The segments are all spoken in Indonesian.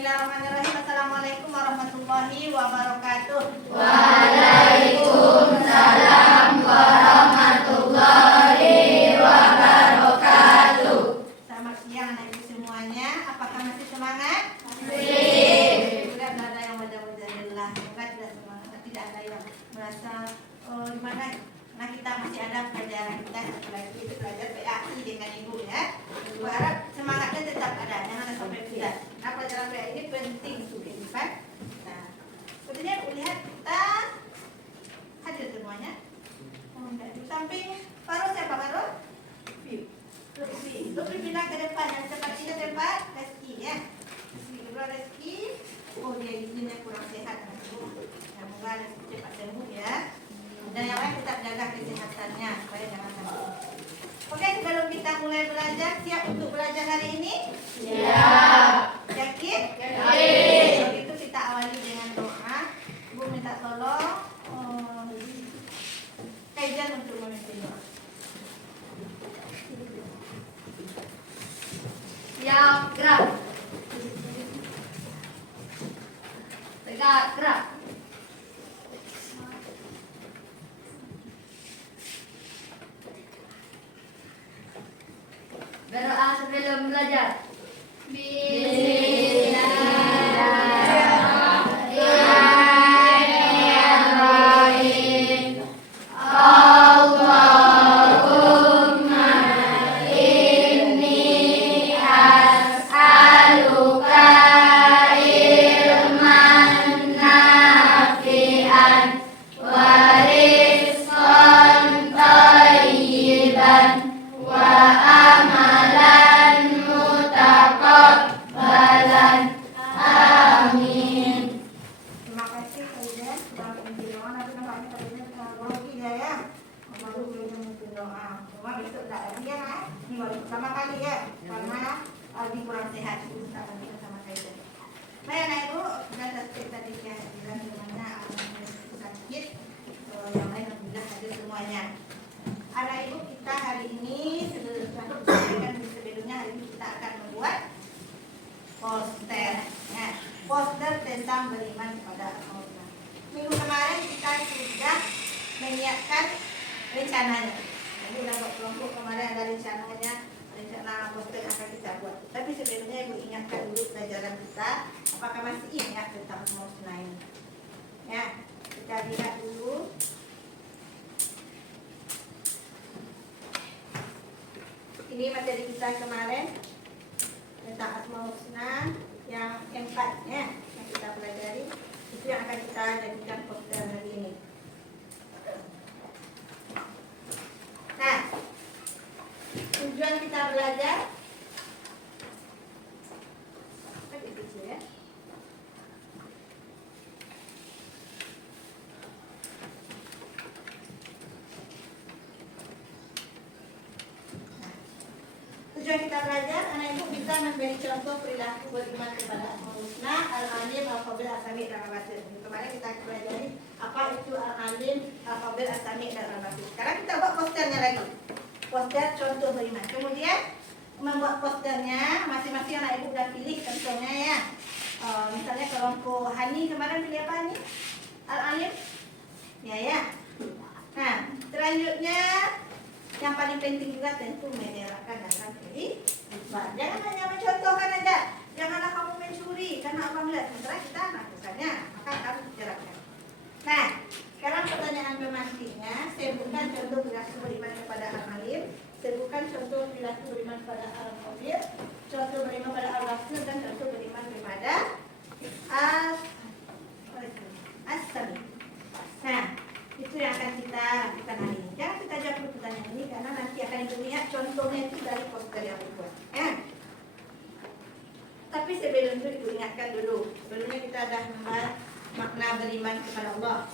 Bismillahirrahmanirrahim. Assalamualaikum warahmatullahi wabarakatuh. Waalaikumsalam warahmatullahi wabarakatuh. Selamat siang anak ibu semuanya. Apakah masih semangat? Masih. Sudah ada yang mudah-mudahan. Semoga tidak semangat, tidak ada yang merasa gimana. Nah, kita masih ada pelajaran kita satu lagi, itu belajar PAI dengan ibu ya. Ibu harap semangatnya tetap ada, jangan sampai tidak. Nah, pelajaran PAI ini penting untuk kehidupan. Nah, kemudian lihat kita hadir semuanya. Di samping Faro siapa Faro? Lutfi pindah ke depan, yang tempat ini tempat Reski ya. Reski, oh dia izinnya kurang sehat. Semoga Reski cepat sembuh ya. Dan yang lain tetap jaga kesehatannya supaya jangan sakit. Oke, sebelum kita mulai belajar, siap untuk belajar hari ini? Siap. Yakin? Yakin. Kalau itu kita awali dengan doa. Ibu minta tolong Kaijan untuk memimpin doa. Siap, gerak. Tegak, gerak. Berdoa sebelum belajar. Bismillahirrahmanirrahim. Allahumma inni as'aluka ilman nafi'an wa rizqan thayyiban wa amalan mutaqabbalan. Amin. Terima kasih Kaijan sudah memimpin doa. Nanti nampaknya Kaijan baru tidak ya. Baru memimpin doa. Cuma besok tidak lagi ya nak. Ini baru pertama kali ya. Karena Aldi kurang sehat. Kita akan bisa sama Kaijan. Baik anak ibu, sudah selesai tadi kehadiran semuanya. Alhamdulillah sakit. Yang lain alhamdulillah hadir semuanya. Anak ibu kita hari ini sebelumnya hari ini kita akan membuat poster. Nah, poster tentang beriman kepada Allah. Minggu kemarin kita sudah menyiapkan rencananya. Jadi sudah buat kelompok kemarin ada rencananya, rencana poster yang akan kita buat. Tapi sebelumnya ibu ingatkan dulu pelajaran kita. Apakah masih ingat tentang Musnah ini? Ya, kita lihat dulu. Ini materi kita kemarin tentang Asmaul Husna yang 4 ya, yang kita pelajari. Itu yang akan kita jadikan poster hari ini. Nah, tujuan kita belajar ya. Tujuan kita belajar, anak ibu bisa memberi contoh perilaku beriman kepada Asmaul Husna, Al-Alim, Al-Khabir, As-Sami, dan Al-Basir. Kemarin kita pelajari apa itu Al-Alim, Al-Khabir, As-Sami, dan Al-Basir. Sekarang kita buat posternya lagi. Poster contoh beriman. Kemudian membuat posternya, masing-masing anak ibu sudah pilih contohnya ya. Misalnya kelompok Hani kemarin pilih apa nih? Al-Alim? Ya. Nah, selanjutnya yang paling penting juga tentu menyerahkan dalam kehidupan. Jangan hanya mencontohkan aja. Janganlah kamu mencuri karena Allah melihat. Sementara kita melakukannya, maka harus dijelaskan. Nah, sekarang pertanyaan pemantiknya, sebutkan contoh perilaku beriman kepada Al-Alim, sebutkan contoh perilaku beriman kepada Al-Khabir, contoh beriman kepada Al-Basir, dan contoh beriman kepada As-Sami. Nah, itu yang akan kita lakukan hari ini. Jangan kita jawab pertanyaan ini karena nanti akan dilihat contohnya itu dari poster yang dibuat. Tapi sebelum itu ibu ingatkan dulu. Sebelumnya kita dah membahas makna beriman kepada Allah.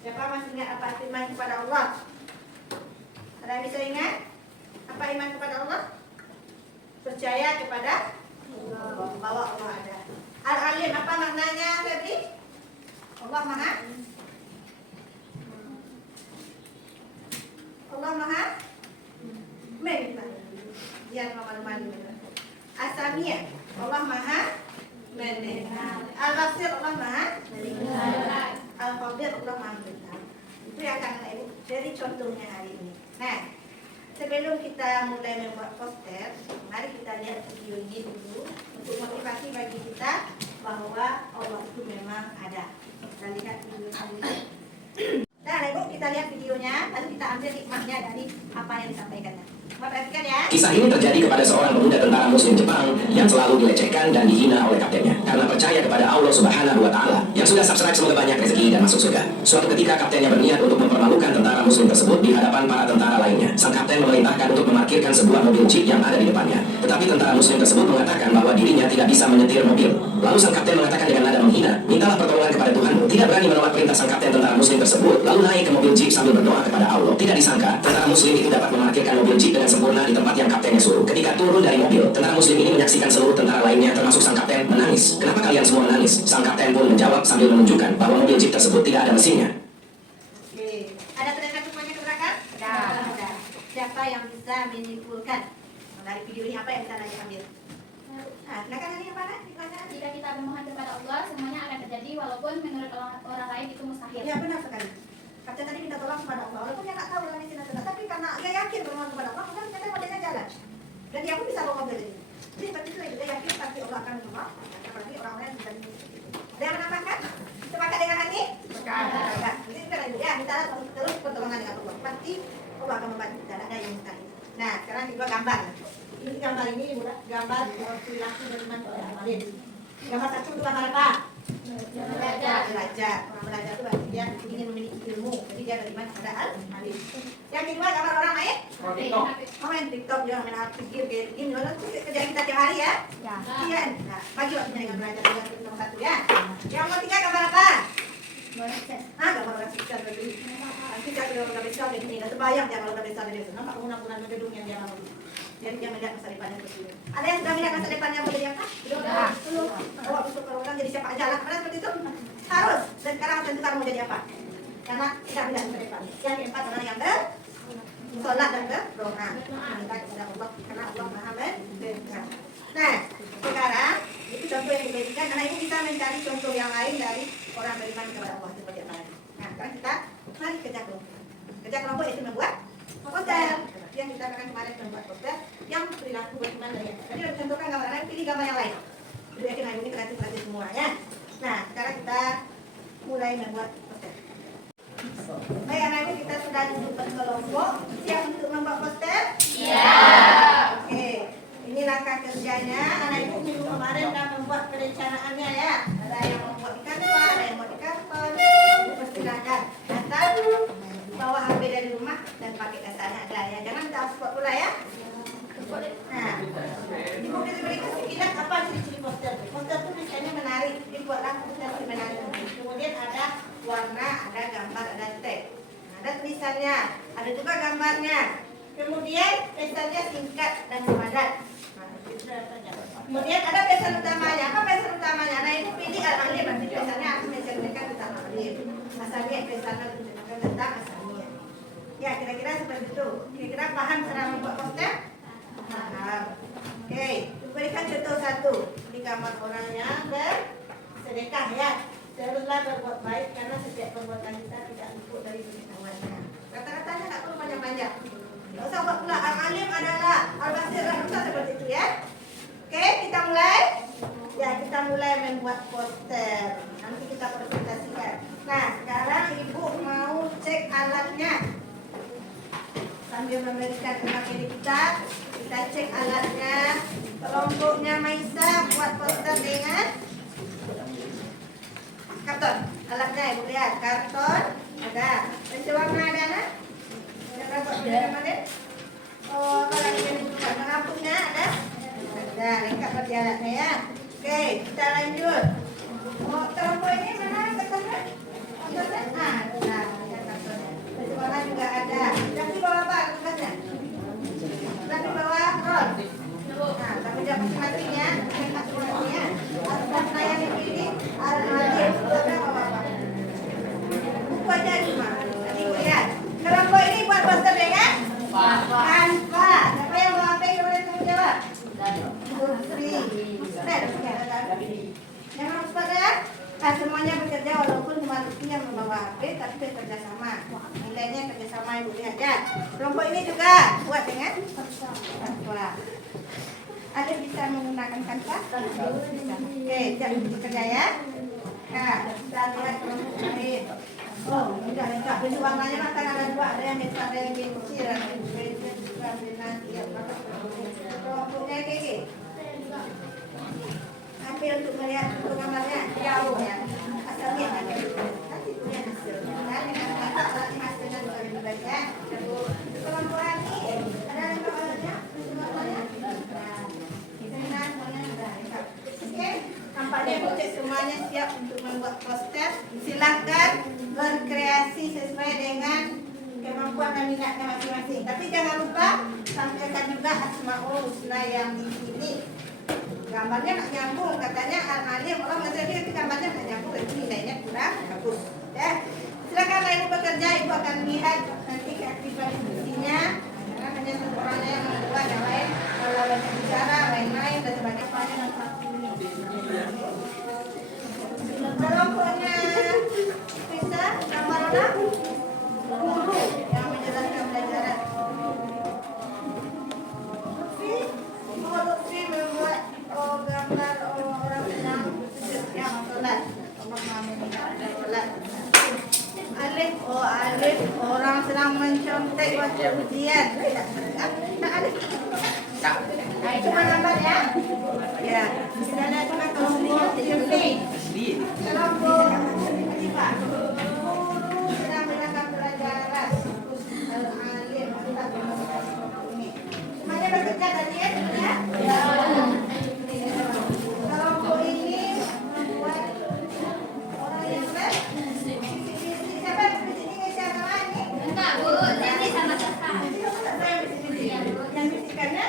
Siapa masih ingat apa arti iman kepada Allah? Ada yang bisa ingat? Apa iman kepada Allah? Percaya kepada Allah, bahwa Allah ada. Al-Alim, apa maknanya Febri? Allah Maha melihat. Biar malu-malu. As-Sami', Allah Maha mendengar. Al-Basir Allah Maha melihat. Al-Khabir Allah Maha melihat. Itu yang akan Ibu dari contohnya hari ini. Nah, sebelum kita mulai membuat poster, mari kita lihat video ini dulu untuk motivasi bagi kita bahwa Allah itu memang ada. Kita lihat videonya dulu. Nah, Ibu kita lihat videonya, lalu kita ambil hikmahnya dari apa yang disampaikannya. Perhatikan ya. Kisah ini terjadi kepada seorang pemuda tentara muslim Jepang yang selalu dilecehkan dan dihina oleh kaptennya karena percaya kepada Allah Subhanahu wa Ta'ala yang sudah subscribe semoga banyak rezeki dan masuk surga. Suatu ketika kaptennya berniat untuk mempermalukan tentara muslim tersebut di hadapan para tentara lainnya. Sang kapten memerintahkan untuk memarkirkan sebuah mobil jeep yang ada di depannya. Tetapi tentara muslim tersebut mengatakan bahwa dirinya tidak bisa menyetir mobil. Lalu sang kapten mengatakan dengan nada menghina, "Mintalah pertolongan kepada Tuhan." Tidak berani menolak perintah sang kapten tentara muslim tersebut, lalu naik ke mobil jeep sambil berdoa kepada Allah. Tidak disangka, tentara muslim itu dapat memarkirkan mobil jeep dengan sempurna di tempat yang kaptennya suruh. Ketika turun dari mobil, tentara muslim ini menyaksikan seluruh tentara lainnya termasuk sang kapten menangis. "Kenapa kalian semua menangis?" Sang kapten pun menjawab sambil menunjukkan bahwa mobil jeep tersebut tidak ada mesinnya. Oke, ada terdengar semuanya ke belakang? Ada. Siapa yang bisa menyimpulkan dari video ini apa yang bisa Naya ambil? Nah, silakan Naya apa? Jika kita memohon kepada Allah, semuanya akan terjadi walaupun menurut orang lain itu mustahil. Ya benar sekali. Kapten tadi minta tolong kepada Allah, walaupun dia tak tahu dalam isi nasihat, tapi karena dia yakin bermohon kepada Allah, kemudian ternyata modelnya jalan. Dan dia pun bisa bawa mobil ini. Jadi seperti itu dia yakin pasti Allah akan menolong, apalagi orang-orang yang sudah dimiliki. Ada yang menambahkan? Sepakat dengan hati? Sepakat. Jadi bukan itu ya, kita terus pertolongan dengan Allah. Pasti Allah akan membantu kita, ada yang mustahil. Nah, sekarang kita gambar. Ini gambar ini mudah, gambar perilaku beriman oleh amalin. Gambar satu itu gambar apa? Belajar. Orang belajar itu berarti dia ingin memiliki ilmu. Jadi dia beriman kepada al-alim. Yang kedua gambar orang main? Main TikTok juga main pikir kayak gini. Kerjaan kita tiap hari ya? Iya. Nah, bagi waktunya dengan belajar itu nomor satu ya. Yang nomor tiga gambar apa? Gambar orang sukses berarti. Nanti kalau udah besar jadi ini. Terbayang dia kalau udah besar jadi senang. Bangunan-bangunan gedung yang dia mau. Jadi dia melihat masa depannya seperti itu. Ada yang sudah melihat masa depannya seperti apa? Belum. Kalau untuk orang jadi siapa aja lah. Pernah seperti itu? Harus. Dan sekarang tentukan mau jadi apa? Karena tidak melihat masa depan. Yang keempat adalah yang sholat dan berdoa. Minta kepada Allah karena Allah Maha mendengar. Nah, sekarang itu contoh yang diberikan. Karena ini kita mencari contoh yang lain dari orang beriman kepada Allah seperti apa lagi. Nah, sekarang kita mari kerja kelompok. Kerja kelompok itu membuat poster. Yang kita akan kemarin membuat poster yang perilaku beriman dari. Jadi contohkan gambar lain, pilih gambar yang lain. Jadi yakin ini kreatif semua ya. Nah, sekarang kita mulai membuat poster. Baik, anak ibu kita sudah duduk berkelompok. Siap untuk membuat poster? Iya. Oke, ini langkah kerjanya. Anak ibu minggu kemarin sudah membuat perencanaannya ya. Ada yang membuat di kantor, ada yang membuat di kantor. Ibu persilakan datang, bawa HP dari rumah dan pakai dasarnya ada ya. Jangan minta hotspot pula ya. Nah, ibu kita berikan sekilas apa ciri-ciri poster. Poster itu biasanya menarik, dibuatlah poster menarik. Kemudian ada warna, ada gambar, ada teks. Ada tulisannya, ada juga gambarnya. Kemudian pesannya singkat dan padat. Kemudian ada pesan utamanya. Apa pesan utamanya? Nah, ibu pilih al-alim. Berarti pesannya harus mencerminkan tentang alim. Asalnya pesannya mencerminkan tentang asalnya. Ya, kira-kira seperti itu. Kira-kira paham cara membuat poster? Paham. Oke, berikan contoh satu. Di gambar orangnya bersedekah ya. Teruslah berbuat baik karena setiap perbuatan kita tidak luput dari pengetahuannya. Kata-katanya tak perlu banyak-banyak. Tidak usah buat pula al-alim adalah al-basir dan usah seperti itu ya. Oke, kita mulai. Ya, kita mulai membuat poster. Nanti kita presentasikan. Nah, sekarang ibu mau cek alatnya. Sambil memberikan uang ini kita cek alatnya. Kelompoknya Maisa buat poster dengan karton. Alatnya ibu lihat, karton ada. Pencet warna ada nak? Ada buat mana? Oh, kalau ini bukan menghapusnya ada. Ada, lengkap berarti alatnya ya. Oke, kita lanjut. Oh, kelompok ini mana kartonnya? Kartonnya? Nah, kartonnya. Pencet warna juga ada. Tapi bawa apa tugasnya? Tapi bawa roll. Nah, tapi dia masing-masingnya, masing-masingnya. Warna yang dipilih, ada bawa apa? Buku aja cuma. kerjasama. Nilainya kerjasama Ibu lihat ya. Kelompok ini juga buat dengan Canva. Ada bisa menggunakan Canva? Oke, jangan bekerja ya. Nah, kita lihat kelompok lain. Oh, udah lengkap. Jadi warnanya akan ada dua, ada yang besar, ada yang kecil. Kelompoknya kayak gini. Ambil untuk melihat untuk gambarnya jauh ya. Asalnya ada. Nanti punya hasil. Nah, dengan kata nanti hasilnya lebih baik ya. Kelompok ini ada yang gambarnya. Oke, tampaknya Bucek semuanya siap untuk membuat poster. Silakan berkreasi sesuai dengan kemampuan dan minatnya masing-masing. Tapi jangan lupa sampaikan juga asmaul husna yang di sini. Gambarnya nggak nyambung, katanya Al-Alim orang mengajarkan tapi gambarnya nggak nyambung, itu nilainya kurang bagus. Ya, silakan Ibu bekerja, Ibu akan lihat nanti keaktifan diskusinya. Karena hanya satu orang yang membuat, yang lain kalau banyak bicara, lain-lain dan sebagainya. Kelompoknya bisa gambar orang guru yang menjelaskan pelajaran. Lutfi membuat gambar orang sedang bersujud yang sholat. Alif, Alif orang sedang mencontek baca ujian. Nah, Alif. Cuma gambar ya. Ya, di sini ada juga kelompok Yusri. Kelompok Siva. Guru sedang menangkap pelajaran. Al-Alim. Semuanya bekerja tadi ya? Ya. Kelompok ini membuat orang yang siapa yang di sini siapa lagi? Enggak, Bu. Ini sama Sasa. Yang bisikannya?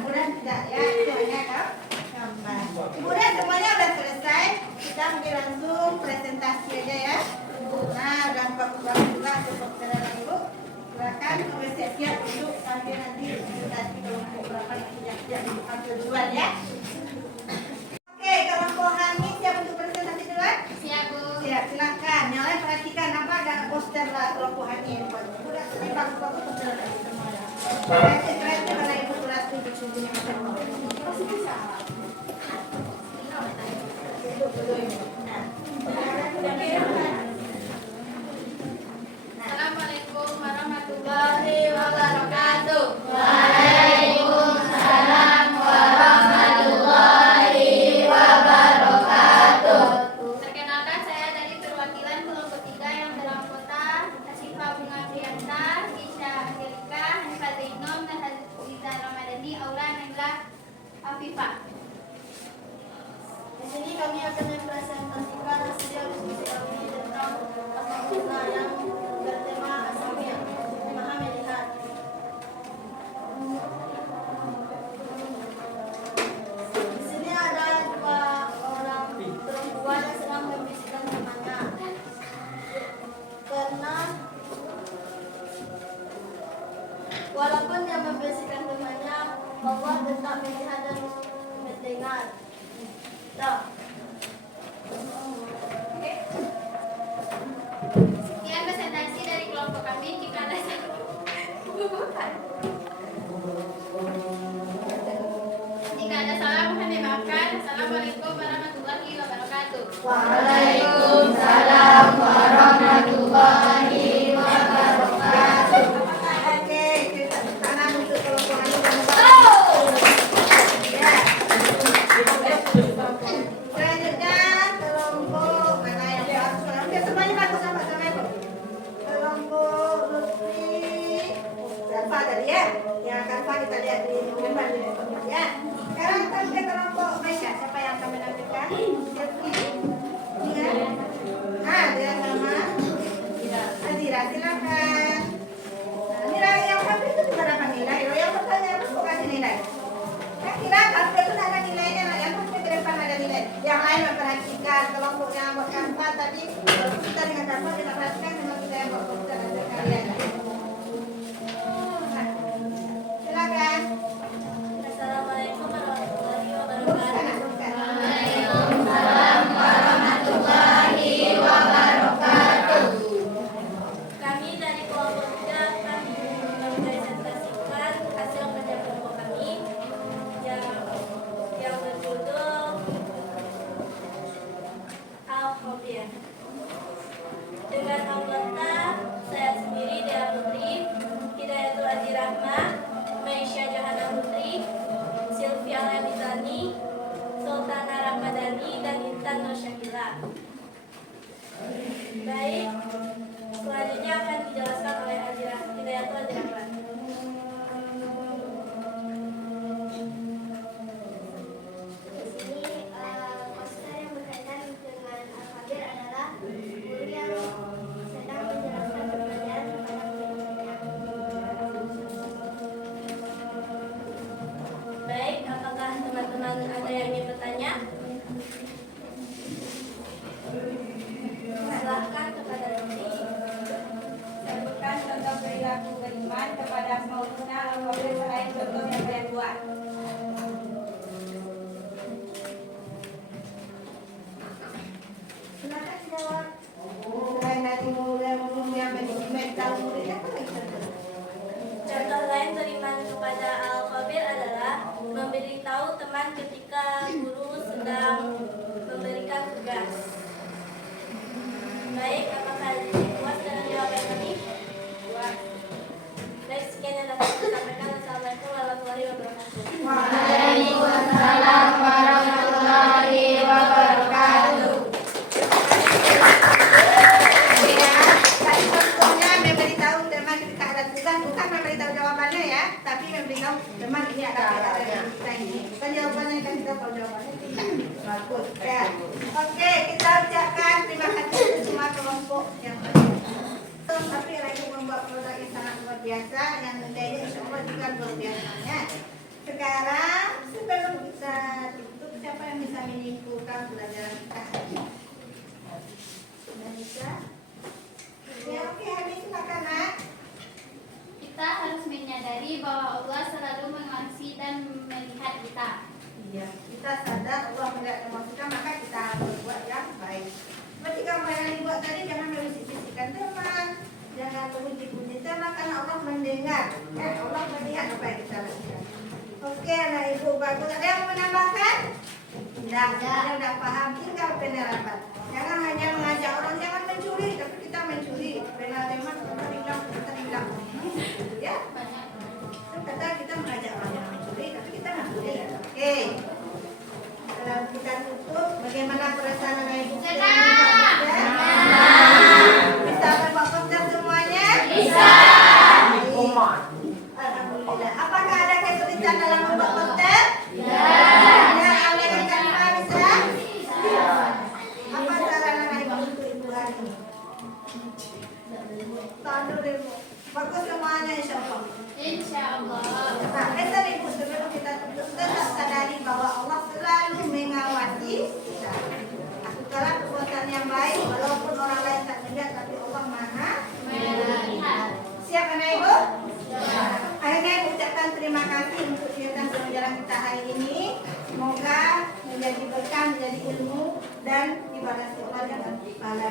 Mudah tidak ya, itu hanya gambar. Kemudian semuanya udah selesai, kita mungkin langsung presentasi aja ya. Nah, udah 40 juga untuk perjalanan Ibu. Silakan bersiap-siap untuk sampai nanti presentasi kelompok berapa yang siap diambil duluan ya. Oke, kelompok Hani siap untuk presentasi duluan? Siap, Bu. Siap, silakan. Yang lain perhatikan apa ada poster lah kelompok Hani yang buat. Udah bagus-bagus poster dari semuanya. Keren-keren karena Ibu tulis di sini masih bisa. Assalamualaikum warahmatullahi wabarakatuh. Waalaikumsalam warahmatullahi wabarakatuh. Perkenalkan, saya dari perwakilan kelompok 3 yang dalam kota Asifah Bunga Prianta, Isya Angelika, Hanifah Zainom, dan Haziza Ramadhani, Aura Nengla Afifah. Di sini kami akan mempresentasikan hasil diskusi kami tentang asal yang bertema Asamiah. Memahami lihat. Di sini ada dua orang perempuan yang sedang membisikkan temannya. Karena walaupun dia membisikkan temannya, Allah tetap melihat dan mendengar. Sekian presentasi dari kelompok kami. Jika ada salah mohon dimaafkan. Assalamualaikum warahmatullahi wabarakatuh. Waalaikumsalam warahmatullahi wabarakatuh. Oke, tangan untuk kelompok Hani. Selanjutnya kelompok mana yang bagus? Hampir semuanya bagus sama-sama Ibu. Kelompok Lutfi Canva tadi ya. Yang Canva kita lihat di depan ya. Sekarang kita ke kelompok Maisha. Siapa yang akan menampilkan? Lutfi. Dia. Dia sama. Azira, silakan. Nilai yang satu itu juga dapat nilai. Yang pertanyaan itu bukan nilai. Saya kira kalau itu ada nilainya, yang pasti ke depan ada nilai. Yang lain memperhatikan kelompok yang buat Canva tadi, kita dengan Canva kita perhatikan memang kita yang buat poster ada kalian. Silakan. Assalamualaikum warahmatullahi wabarakatuh. Waalaikumsalam warahmatullahi wabarakatuh. Baik, selanjutnya akan dijelaskan oleh Hidayatul Haji Rahman. Di sini poster yang berkaitan dengan alfabet adalah guru yang sedang menjelaskan pelajaran kepada murid-muridnya. Baik, apakah teman-teman ada yang ingin bertanya? Silahkan kepada Rudi. Sebutkan contoh perilaku beriman kepada Asmaul Husna apabila selain contoh yang kalian buat. Silakan jawab. Selain nanti yang manajemen tahu muridnya apa lagi contoh? Contoh lain beriman kepada alfabet adalah memberitahu teman ketika guru sedang memberikan tugas. Baik, apakah puas dengan jawaban kami? Puas. Baik, sekian yang dapat saya sampaikan. Assalamualaikum warahmatullahi wabarakatuh. Waalaikumsalam warahmatullahi wabarakatuh. Ya, tadi contohnya memberitahu teman ketika ada tugas, bukan memberitahu jawabannya ya, tapi memberitahu teman ini ada kita ini. Bukan jawabannya, kan kita tahu jawabannya. Bagus ya. Oke, kita ucapkan terima kasih untuk semua kelompok yang hadir. Tapi lagi membuat produk yang sangat luar biasa, yang kayaknya insya Allah juga luar biasanya. Sekarang sebelum kita tutup, siapa yang bisa menyimpulkan pelajaran kita? Sudah bisa? Ya, oke, Hani silakan nak. Kita harus menyadari bahwa Allah selalu mengawasi dan melihat kita. Iya, kita sadar Allah melihat emosi kita, maka kita harus berbuat yang baik. Seperti kamu yang dibuat tadi, jangan membisik-bisikkan teman, jangan memuji-puji teman, karena Allah mendengar. Allah melihat apa yang kita lakukan. Oke, anak ibu bagus. Ada yang mau menambahkan? Tidak, saya sudah paham. Tinggal penerapan. Jangan hanya mengajak orang jangan mencuri, tapi kita mencuri. Benar teman, kita tidak. Ya, kata kita mengajak orang jangan mencuri, tapi kita mencuri. Oke. Kalau kita tutup, bagaimana perasaan anak ibu? Bisa membawa poster semuanya? Bisa. Alhamdulillah. Apakah ada kesulitan dalam membuat poster? Ya. Yang ada yang kalimat bisa? Apa saran anak ibu untuk ibu hari ini? Tahan dulu. Bagus semuanya insya Allah. Insya Allah. Nah, pesan ibu sebelum kita tutup, tetap sadari bahwa Allah selalu mengawasi kita. Lakukanlah perbuatan yang baik, walaupun orang lain tak melihat, tapi Allah Maha melihat. Siap anak ibu? Akhirnya ibu ucapkan terima kasih untuk kegiatan pelajaran kita hari ini. Semoga menjadi berkah, menjadi ilmu dan dibalas Allah dengan pahala.